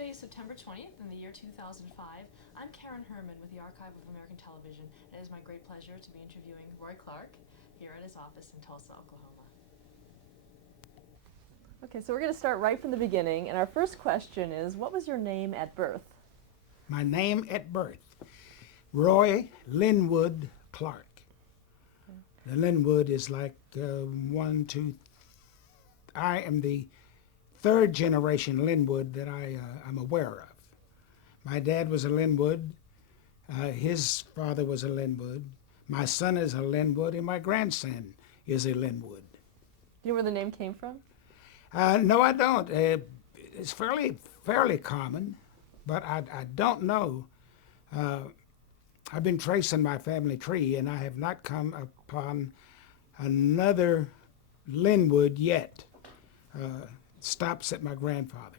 Today is September 20th in the year 2005. I'm Karen Herman with the Archive of American Television, and it is my great pleasure to be interviewing Roy Clark here at his office in Tulsa, Oklahoma. Okay, so we're going to start right from the beginning, and our first question is, what was your name at birth? My name at birth, Roy Linwood Clark. The Linwood is like I am the third generation Linwood that I'm aware of. My dad was a Linwood, his father was a Linwood, my son is a Linwood, and my grandson is a Linwood. Do you know where the name came from? No, I don't. It's fairly common, but I don't know. I've been tracing my family tree, and I have not come upon another Linwood yet. Stops at my grandfather.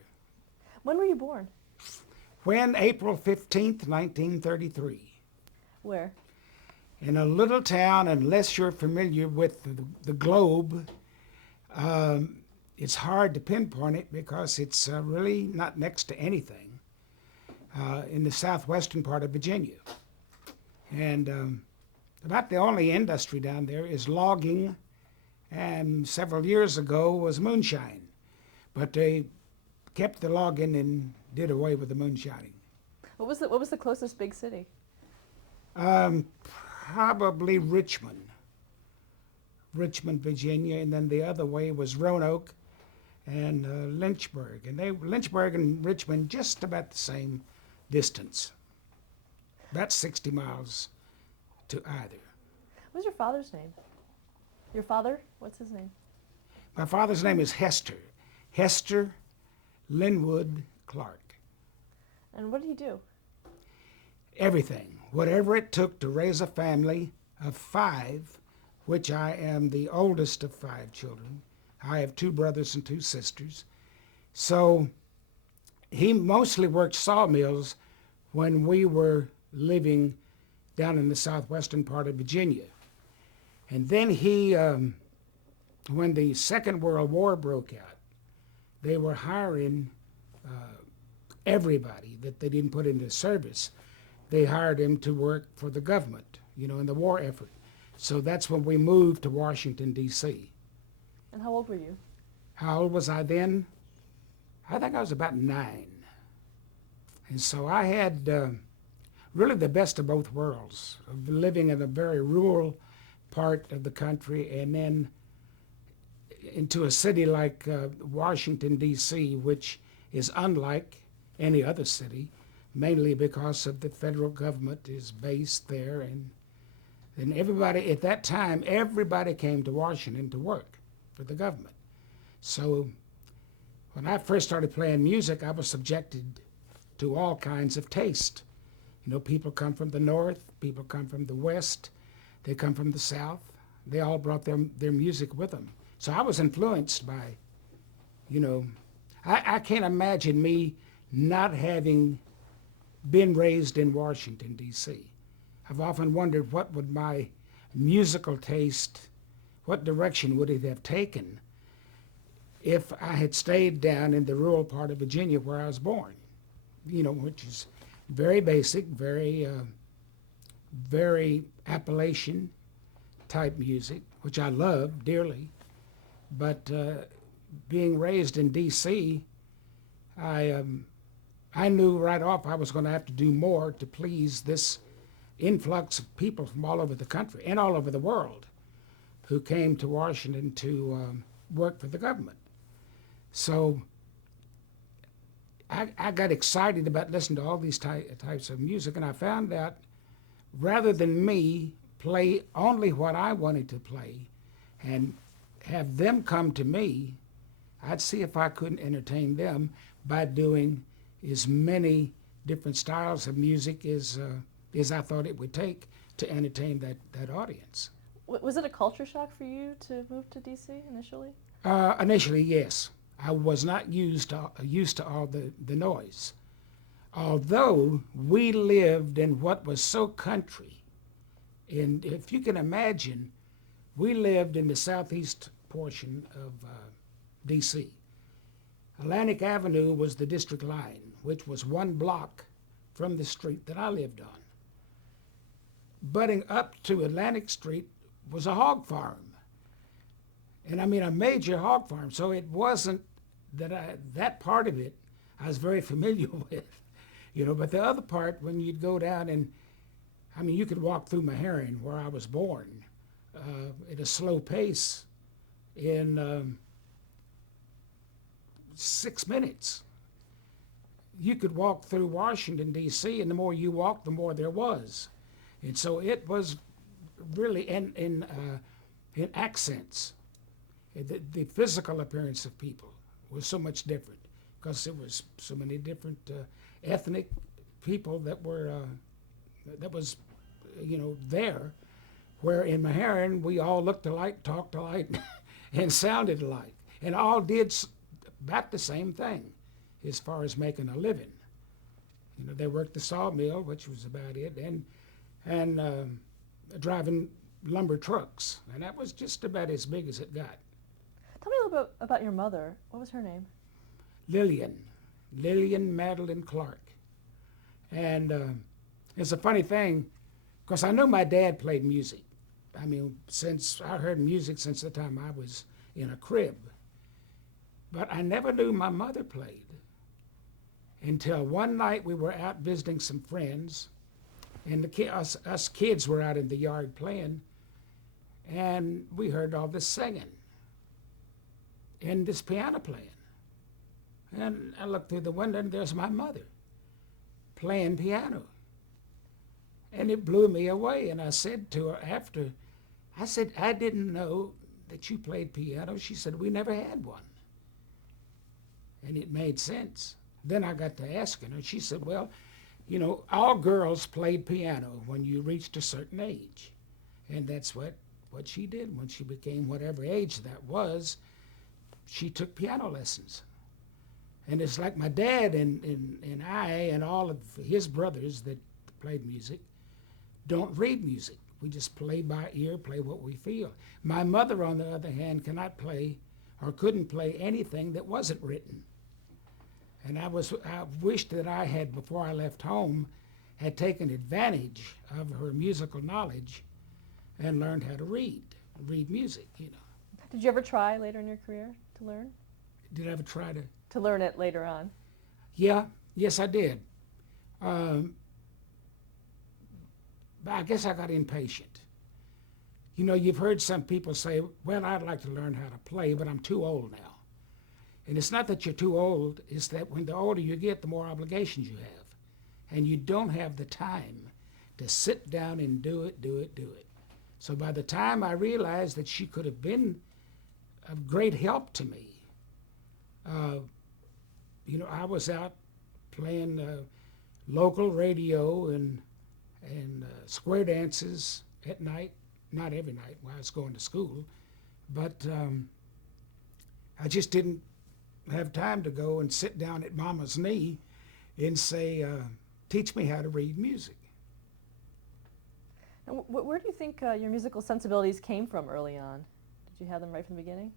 When were you born? When? April 15th, 1933. Where? In a little town, unless you're familiar with the globe, it's hard to pinpoint it because it's really not next to anything, in the southwestern part of Virginia. And about the only industry down there is logging, and several years ago was moonshine. But they kept the logging and did away with the moonshining. What was the closest big city? Probably Richmond, Virginia, and then the other way was Roanoke and Lynchburg. And Lynchburg and Richmond just about the same distance, about 60 miles to either. What was your father's name? Your father? What's his name? My father's name is Hester Linwood Clark. And what did he do? Everything, whatever it took to raise a family of 5, which I am the oldest of 5 children. I have 2 brothers and 2 sisters. So he mostly worked sawmills when we were living down in the southwestern part of Virginia. And then when the Second World War broke out, they were hiring everybody that they didn't put into service. They hired him to work for the government, in the war effort. So that's when we moved to Washington, D.C. And how old were you? How old was I then? I think I was about 9. And so I had really the best of both worlds, of living in a very rural part of the country and then into a city like Washington, D.C., which is unlike any other city, mainly because of the federal government is based there. And everybody, at that time, everybody came to Washington to work for the government. So when I first started playing music, I was subjected to all kinds of taste. People come from the north, people come from the west, they come from the south. They all brought their music with them. So I was influenced by, I can't imagine me not having been raised in Washington, D.C. I've often wondered what would my musical taste, what direction would it have taken if I had stayed down in the rural part of Virginia where I was born, which is very basic, very Appalachian type music, which I love dearly. But being raised in D.C., I knew right off I was going to have to do more to please this influx of people from all over the country and all over the world who came to Washington to work for the government. So I got excited about listening to all these types of music, and I found out rather than me play only what I wanted to play and have them come to me, I'd see if I couldn't entertain them by doing as many different styles of music as I thought it would take to entertain that audience. Was it a culture shock for you to move to D.C. initially? Initially, yes. I was not used to all the noise. Although we lived in what was so country, and if you can imagine, we lived in the southeast portion of D.C. Atlantic Avenue was the district line. which was 1 block from the street that I lived on. Butting up to Atlantic Street was a hog farm. And I mean a major hog farm. So it wasn't that part of it I was very familiar with, but the other part, when you'd go down and, I mean, you could walk through Meherrin, where I was born, at a slow pace in 6 minutes. You could walk through Washington, D.C., and the more you walked, the more there was. And so it was really in accents. The physical appearance of people was so much different because there was so many different ethnic people that was there, where in Meherrin we all looked alike, talked alike, and sounded alike, and all did about the same thing as far as making a living. They worked the sawmill, which was about it, and driving lumber trucks, and that was just about as big as it got. Tell me a little bit about your mother. What was her name? Lillian Madeline Clark. And it's a funny thing, because I knew my dad played music. I mean, since I heard music since the time I was in a crib. But I never knew my mother played until one night we were out visiting some friends, and us kids were out in the yard playing, and we heard all this singing and this piano playing. And I looked through the window, and there's my mother playing piano. And it blew me away. And I said to her after, I didn't know that you played piano. She said, we never had one. And it made sense. Then I got to asking her. She said, well, all girls played piano when you reached a certain age. And that's what she did. When she became whatever age that was, she took piano lessons. And it's like my dad and I and all of his brothers that played music don't read music. We just play by ear, play what we feel. My mother, on the other hand, cannot play or couldn't play anything that wasn't written. And I wished that I had, before I left home, had taken advantage of her musical knowledge and learned how to read music, Did you ever try later in your career to learn? Did I ever try to? To learn it later on? Yeah, yes, I did. But I guess I got impatient. You've heard some people say, well, I'd like to learn how to play, but I'm too old now. And it's not that you're too old, it's that when the older you get, the more obligations you have. And you don't have the time to sit down and do it. So by the time I realized that she could have been of great help to me, I was out playing local radio and square dances at night, not every night while I was going to school, but I just didn't have time to go and sit down at Mama's knee and say, teach me how to read music. And where do you think your musical sensibilities came from early on? Did you have them right from the beginning?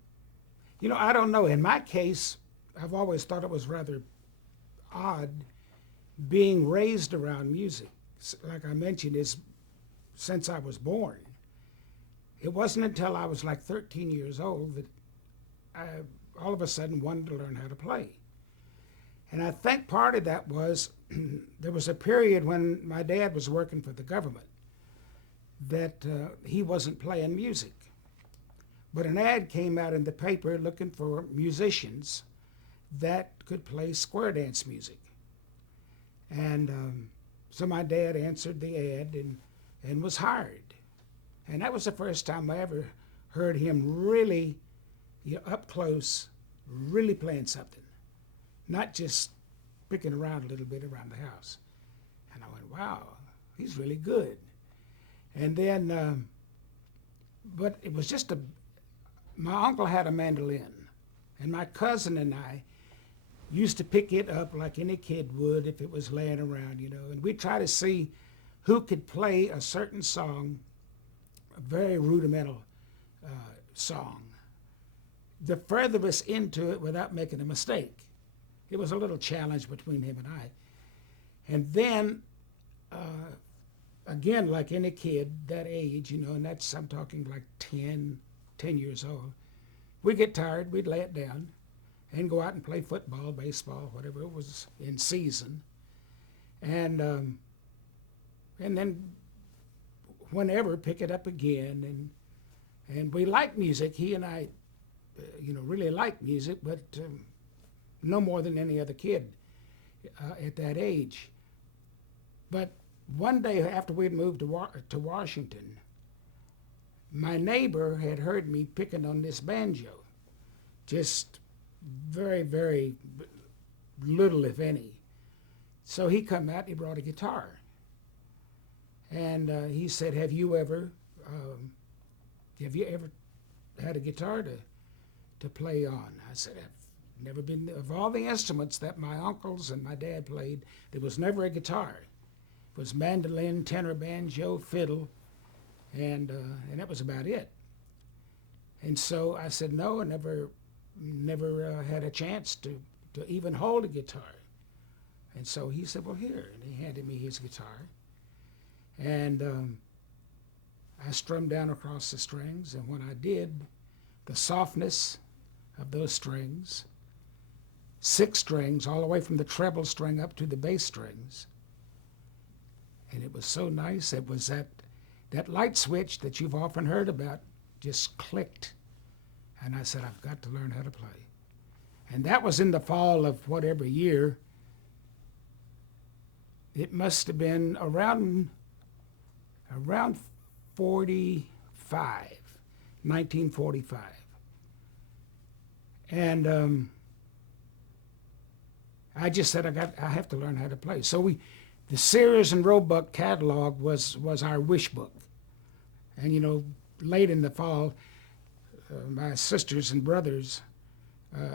I don't know. In my case, I've always thought it was rather odd being raised around music. Like I mentioned, since I was born. It wasn't until I was like 13 years old that I all of a sudden wanted to learn how to play. And I think part of that was there was a period when my dad was working for the government that he wasn't playing music. But an ad came out in the paper looking for musicians that could play square dance music. And so my dad answered the ad and was hired. And that was the first time I ever heard him really, up close, really playing something. Not just picking around a little bit around the house. And I went, wow, he's really good. And then, but it was just my uncle had a mandolin, and my cousin and I used to pick it up like any kid would if it was laying around, and we'd try to see who could play a certain song, a very rudimental song, the furthest into it without making a mistake. it was a little challenge between him and I. And then, again, like any kid that age, you know, and that's, I'm talking like 10 years old, we'd get tired, we'd lay it down and go out and play football, baseball, whatever it was in season. And then whenever pick it up again. And we like music. He and I, really like music, but no more than any other kid at that age. But one day after we'd moved to Washington, my neighbor had heard me picking on this banjo, just very, very little, if any. So he come out, he brought a guitar. And he said, have you ever had a guitar to play on? I said, I've never been, of all the instruments that my uncles and my dad played, there was never a guitar. It was mandolin, tenor, banjo, fiddle, and that was about it. And so I said, no, I never had a chance to even hold a guitar. And so he said, well, here, and he handed me his guitar. And I strummed down across the strings, and when I did, the softness of those strings, 6 strings, all the way from the treble string up to the bass strings. And it was so nice. It was that light switch that you've often heard about just clicked. And I said, I've got to learn how to play. And that was in the fall of whatever year. It must have been around 1945. And I just said, I have to learn how to play. So the Sears and Roebuck catalog was our wish book. And late in the fall, my sisters and brothers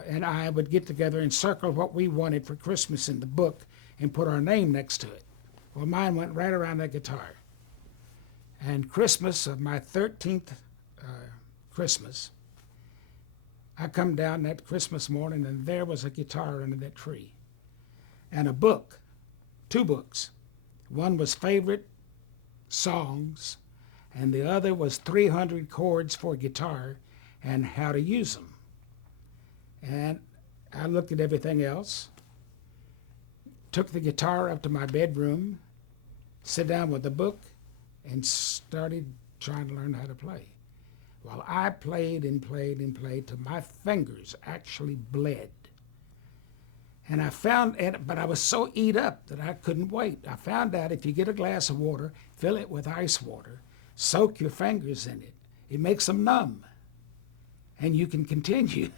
and I would get together and circle what we wanted for Christmas in the book and put our name next to it. Well, mine went right around that guitar. And Christmas of my 13th Christmas, I come down that Christmas morning, and there was a guitar under that tree. And a book, 2 books. One was favorite songs, and the other was 300 chords for guitar and how to use them. And I looked at everything else, took the guitar up to my bedroom, sat down with the book, and started trying to learn how to play. Well, I played and played and played till my fingers actually bled. And I found, but I was so eat up that I couldn't wait. I found out if you get a glass of water, fill it with ice water, soak your fingers in it. It makes them numb, and you can continue.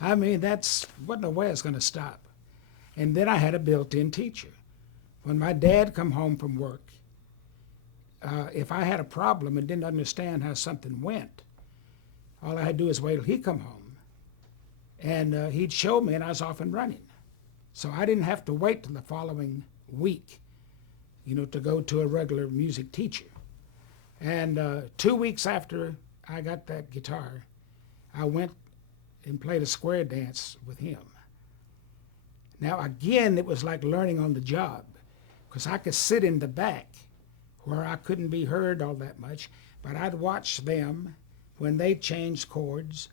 I mean, wasn't no way I was going to stop. And then I had a built-in teacher. When my dad come home from work, if I had a problem and didn't understand how something went, all I had to do is wait till he'd come home, and he'd show me, and I was off and running. So I didn't have to wait till the following week, to go to a regular music teacher. And 2 weeks after I got that guitar, I went and played a square dance with him. Now again, it was like learning on the job, because I could sit in the back where I couldn't be heard all that much, but I'd watch them when they changed chords,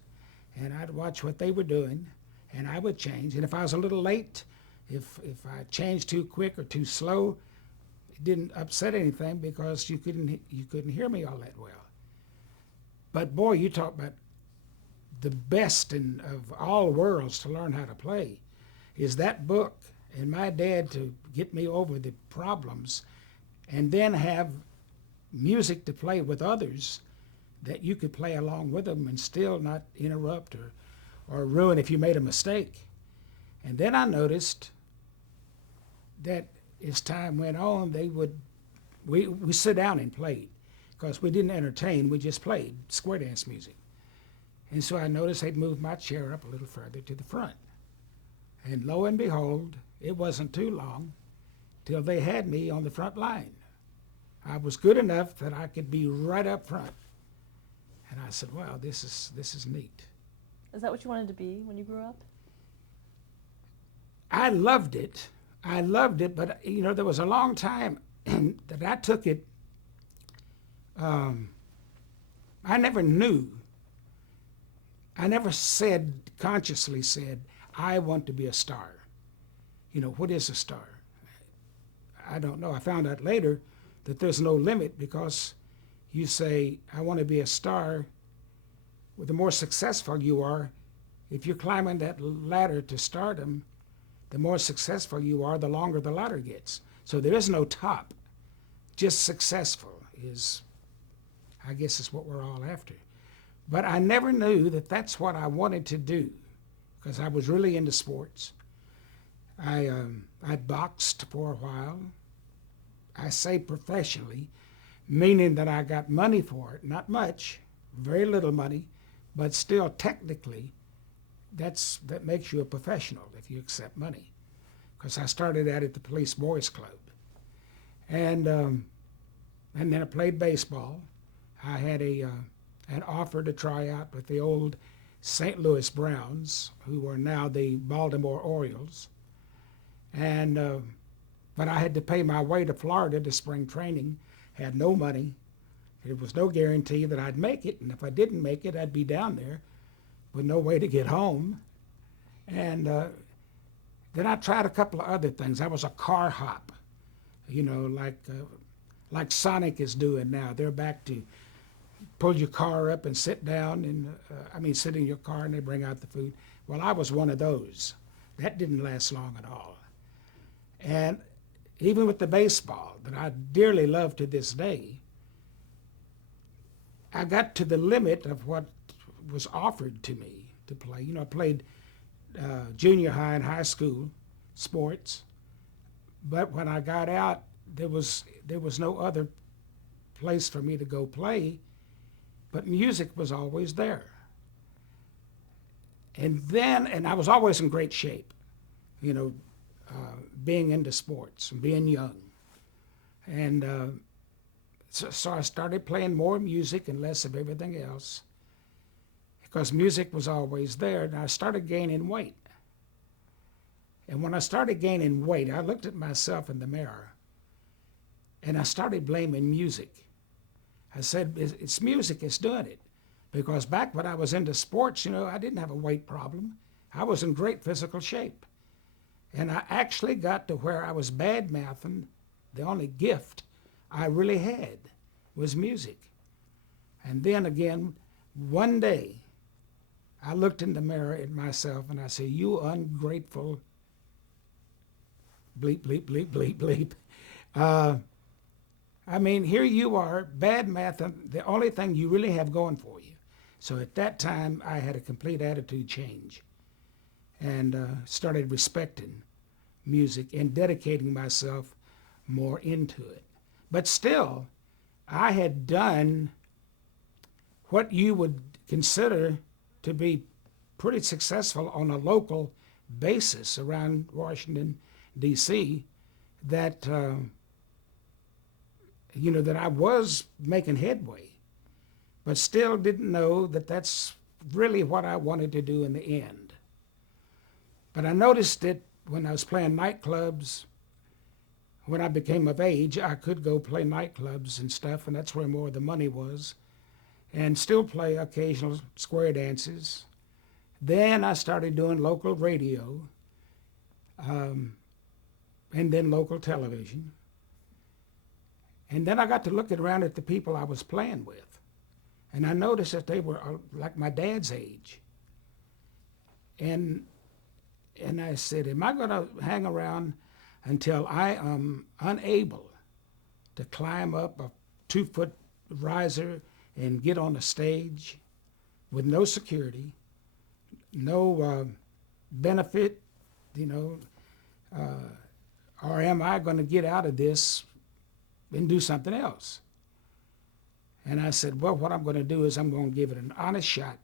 and I'd watch what they were doing, and I would change. And if I was a little late, if I changed too quick or too slow, it didn't upset anything because you couldn't hear me all that well. But boy, you talk about the best of all worlds to learn how to play is that book and my dad to get me over the problems, and then have music to play with others that you could play along with them and still not interrupt or ruin if you made a mistake. And then I noticed that as time went on, we sit down and played, because we didn't entertain, we just played square dance music. And so I noticed they'd move my chair up a little further to the front. And lo and behold, it wasn't too long till they had me on the front line. I was good enough that I could be right up front. And I said, wow, this is neat. Is that what you wanted to be when you grew up? I loved it. I loved it, but you know, there was a long time that I took it. I never knew. I never consciously said, I want to be a star. You know, what is a star? I don't know. I found out later that there's no limit, because you say, I want to be a star. Well, the more successful you are, if you're climbing that ladder to stardom, the more successful you are, the longer the ladder gets. So there is no top. Just successful is, I guess, is what we're all after. But I never knew that that's what I wanted to do, because I was really into sports. I boxed for a while. I say professionally, meaning that I got money for it. Not much, very little money, but still technically, that makes you a professional if you accept money. Because I started out at the Police Boys Club, and then I played baseball. I had an offer to try out with the old St. Louis Browns, who are now the Baltimore Orioles, and but I had to pay my way to Florida to spring training. Had no money. There was no guarantee that I'd make it, and if I didn't make it, I'd be down there with no way to get home. And then I tried a couple of other things. I was a car hop, you know, like Sonic is doing now. They're back to pull your car up and sit down, and sit in your car and they bring out the food. Well, I was one of those. That didn't last long at all. And even with the baseball that I dearly love to this day, I got to the limit of what was offered to me to play. You know, I played junior high and high school sports, but when I got out, there was no other place for me to go play, but music was always there. And I was always in great shape, you know, being into sports and being young. And so I started playing more music and less of everything else, because music was always there, and I started gaining weight. And when I started gaining weight, I looked at myself in the mirror, and I started blaming music. I said, it's music, it's doing it. Because back when I was into sports, you know, I didn't have a weight problem. I was in great physical shape. And I actually got to where I was bad mouthing. The only gift I really had was music. And then again, one day, I looked in the mirror at myself and I said, you ungrateful bleep, bleep, bleep, bleep, bleep. Here you are, bad math, the only thing you really have going for you. So at that time, I had a complete attitude change and started respecting music and dedicating myself more into it. But still, I had done what you would consider to be pretty successful on a local basis around Washington, D.C., that that I was making headway, but still didn't know that that's really what I wanted to do in the end. But I noticed it when I was playing nightclubs. When I became of age, I could go play nightclubs and stuff, and that's where more of the money was, and still play occasional square dances. Then I started doing local radio, and then local television. And then I got to looking around at the people I was playing with, and I noticed that they were like my dad's age. And I said, am I going to hang around until I am unable to climb up a 2-foot riser and get on a stage with no security, no benefit, or am I going to get out of this and do something else? And I said, well, what I'm going to do is I'm going to give it an honest shot.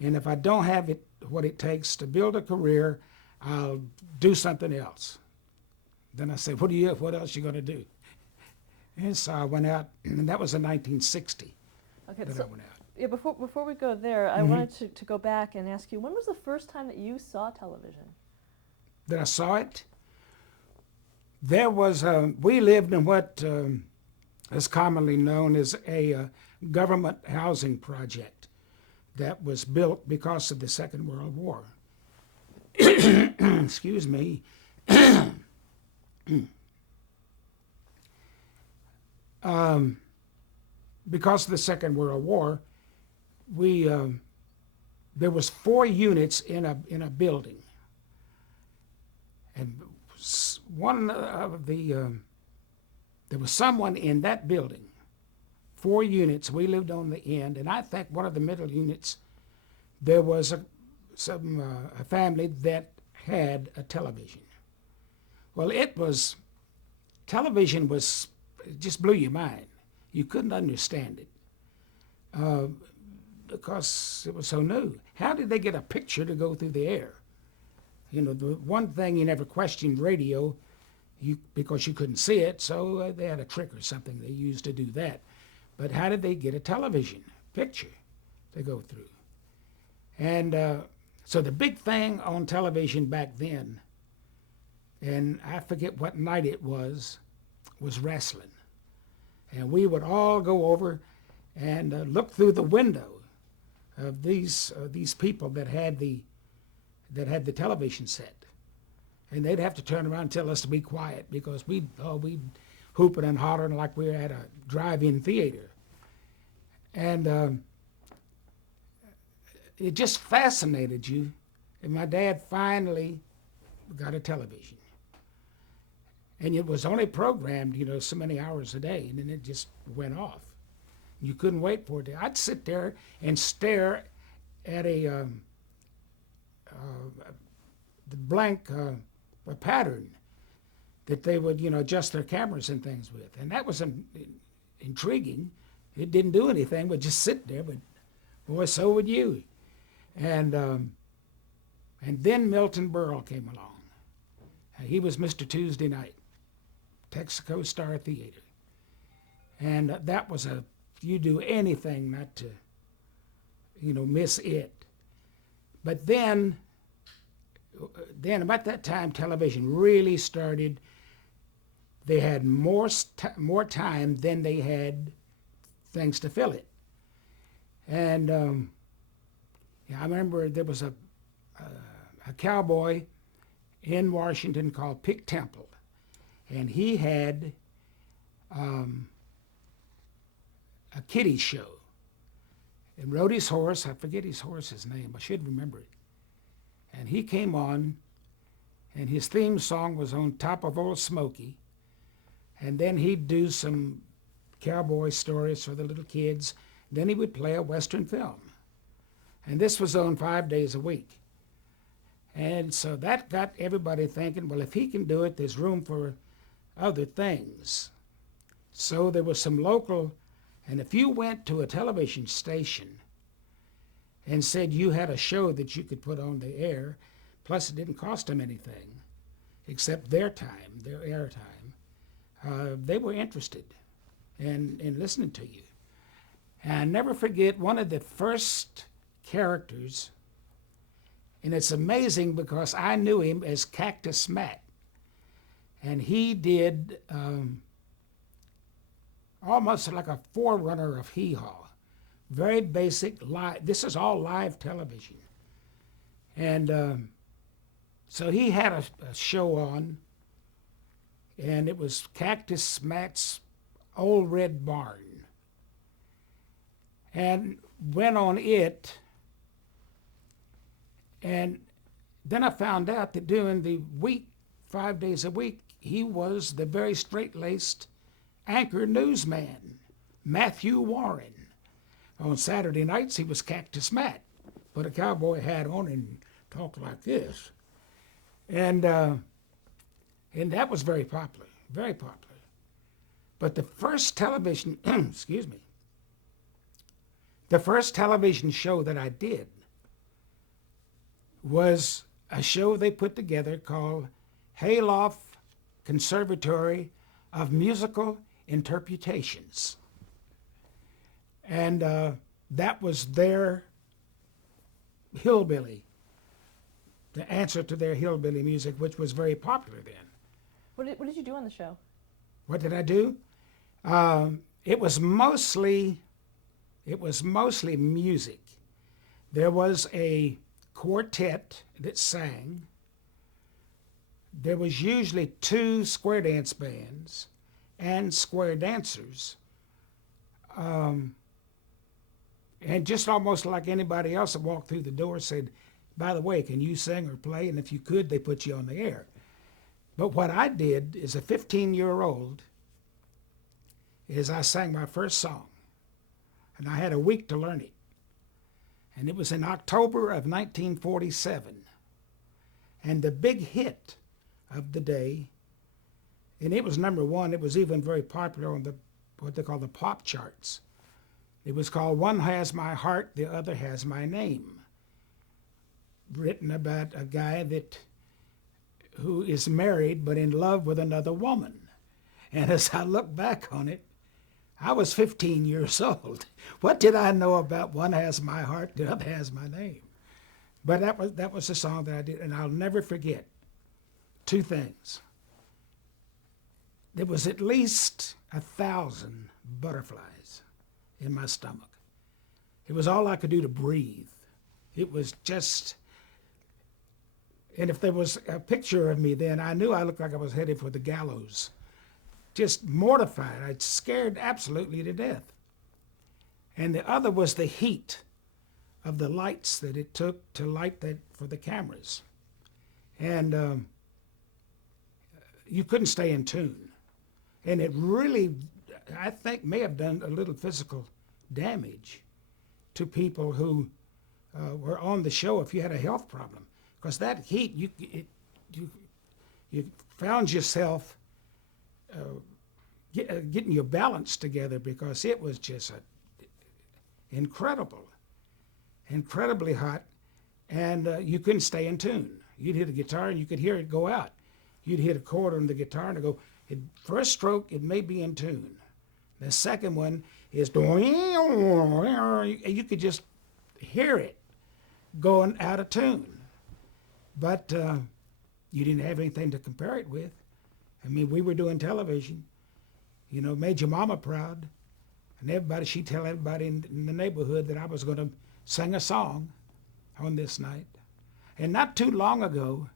And if I don't have what it takes to build a career, I'll do something else. Then I said, what else you going to do? And so I went out, and that was in 1960 I went out. Yeah, before we go there, I wanted to go back and ask you, when was the first time that you saw television? that I saw it. There was we lived in what is commonly known as a government housing project that was built because of the Second World War. Excuse me. Because of the Second World War, we there was 4 units in a building, and one of the there was someone in that building. 4 units. We lived on the end, and I think one of the middle units there was a family that had a television. Well, television was, it just blew your mind. You couldn't understand it because it was so new. How did they get a picture to go through the air? You know, the one thing you never questioned radio, because you couldn't see it, so they had a trick or something they used to do that. But how did they get a television picture to go through? And so the big thing on television back then, and I forget what night it was wrestling. And we would all go over and look through the window of these people that had the television set, and they'd have to turn around and tell us to be quiet because we'd hooping and hollering like we were at a drive-in theater, and it just fascinated you. And my dad finally got a television, and it was only programmed, so many hours a day, and then it just went off. You couldn't wait for it. I'd sit there and stare at the blank pattern that they would, adjust their cameras and things with, and that was intriguing. It didn't do anything but just sit there, but boy, so would you. And then Milton Berle came along. He was Mr. Tuesday Night, Texaco Star Theater, and that was you do anything not to, miss it. But then about that time, television really started. They had more time than they had things to fill it. And I remember there was a cowboy in Washington called Pick Temple, and he had a kiddie show, and rode his horse. I forget his horse's name. I should remember it. And he came on, and his theme song was On Top of Old Smoky. And then he'd do some cowboy stories for the little kids. Then he would play a Western film. And this was on 5 days a week. And so that got everybody thinking, well, if he can do it, there's room for other things. So there was some local, and if you went to a television station and said you had a show that you could put on the air, plus it didn't cost them anything except their time, their air time, they were interested in listening to you. And I never forget one of the first characters, and it's amazing because I knew him as Cactus Matt, and he did almost like a forerunner of Hee Haw. Very basic live. This is all live television, and so he had a show on, and it was Cactus Matt's Old Red Barn, and went on it. And then I found out that during the week, 5 days a week, he was the very straight-laced anchor newsman, Matthew Warren. On Saturday nights, he was Cactus Matt, put a cowboy hat on and talked like this. And that was very popular, very popular. But the first television, excuse me, the first television show that I did was a show they put together called Hayloft Conservatory of Musical Interpretations. And that was their hillbilly the answer to their hillbilly music, which was very popular then. What did you do on the show? What did I do? It was mostly music. There was a quartet that sang. There was usually 2 square dance bands and square dancers. And just almost like anybody else that walked through the door said, by the way, can you sing or play? And if you could, they put you on the air. But what I did as a 15-year-old is I sang my first song. And I had a week to learn it. And it was in October of 1947. And the big hit of the day, and it was number 1, it was even very popular on what they call the pop charts. It was called One Has My Heart, the Other Has My Name. Written about a guy who is married but in love with another woman. And as I look back on it, I was 15 years old. What did I know about One Has My Heart, the Other Has My Name? But that was the song that I did, and I'll never forget 2 things. There was at least 1,000 butterflies in my stomach. It was all I could do to breathe. It was just, and if there was a picture of me then, I knew I looked like I was headed for the gallows. Just mortified. I scared absolutely to death. And the other was the heat of the lights that it took to light that for the cameras. And you couldn't stay in tune. And it really, I think, may have done a little physical damage to people who were on the show if you had a health problem. Because that heat, you found yourself getting your balance together, because it was just incredibly hot, and you couldn't stay in tune. You'd hit a guitar and you could hear it go out. You'd hit a chord on the guitar and go, first stroke, it may be in tune. The second one is, you could just hear it going out of tune. But you didn't have anything to compare it with. I mean, we were doing television, made your mama proud. And she'd tell everybody in the neighborhood that I was going to sing a song on this night. And not too long ago,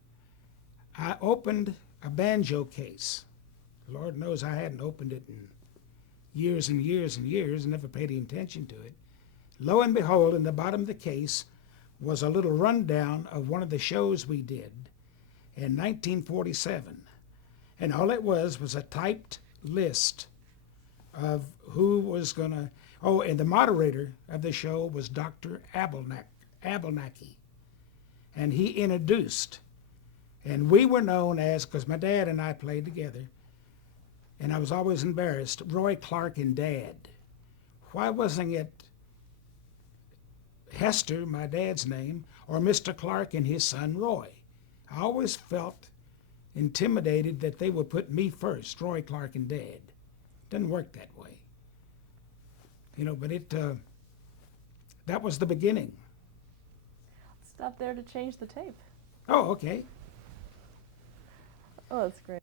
I opened a banjo case. Lord knows I hadn't opened it in years and years and years, and never paid any attention to it. Lo and behold, in the bottom of the case was a little rundown of one of the shows we did in 1947. And all it was a typed list of who was going to, and the moderator of the show was Dr. Abernathy. And he introduced, and we were known as, because my dad and I played together, and I was always embarrassed, Roy Clark and Dad. Why wasn't it Hester, my dad's name, or Mr. Clark and his son Roy? I always felt intimidated that they would put me first, Roy Clark and Dad. Doesn't work that way. But that was the beginning. Stop there to change the tape. Oh, okay. Oh, that's great.